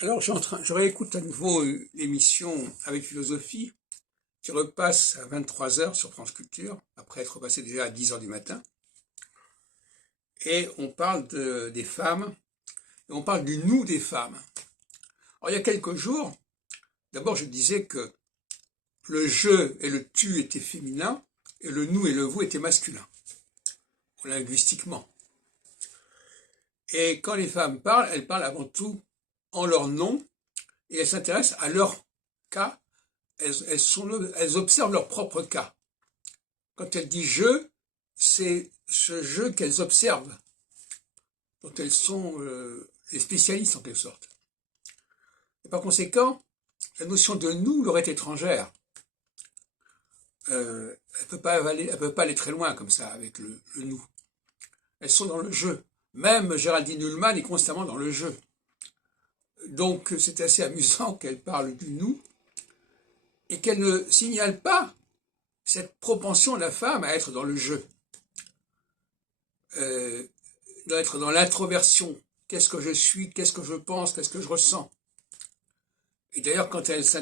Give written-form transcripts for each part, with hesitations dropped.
Alors, je réécoute à nouveau l'émission Avec philosophie, qui repasse à 23 heures sur France Culture, après être passé déjà à 10 heures du matin. Et on parle des femmes, et on parle du nous des femmes. Alors, il y a quelques jours, d'abord, je disais que le je et le tu étaient féminins, et le nous et le vous étaient masculins, linguistiquement. Et quand les femmes parlent, elles parlent avant tout en leur nom, et elles s'intéressent à leur cas. Elles observent leur propre cas. Quand elles disent je, c'est ce je qu'elles observent, dont elles sont les spécialistes en quelque sorte. Et par conséquent, la notion de nous leur est étrangère. Elle peut pas aller très loin comme ça avec le nous. Elles sont dans le jeu. Même Géraldine Hullman est constamment dans le jeu. Donc c'est assez amusant qu'elle parle du nous et qu'elle ne signale pas cette propension de la femme à être dans le jeu, d'être dans l'introversion. Qu'est-ce que je suis, qu'est-ce que je pense, qu'est-ce que je ressens. Et d'ailleurs, quand elles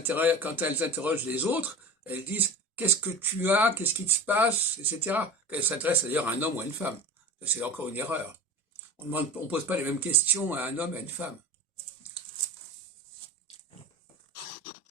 interrogent les autres, elles disent qu'est-ce que tu as, qu'est-ce qui se passe, etc. Quand elles s'adressent d'ailleurs à un homme ou à une femme. C'est encore une erreur. On ne pose pas les mêmes questions à un homme et à une femme.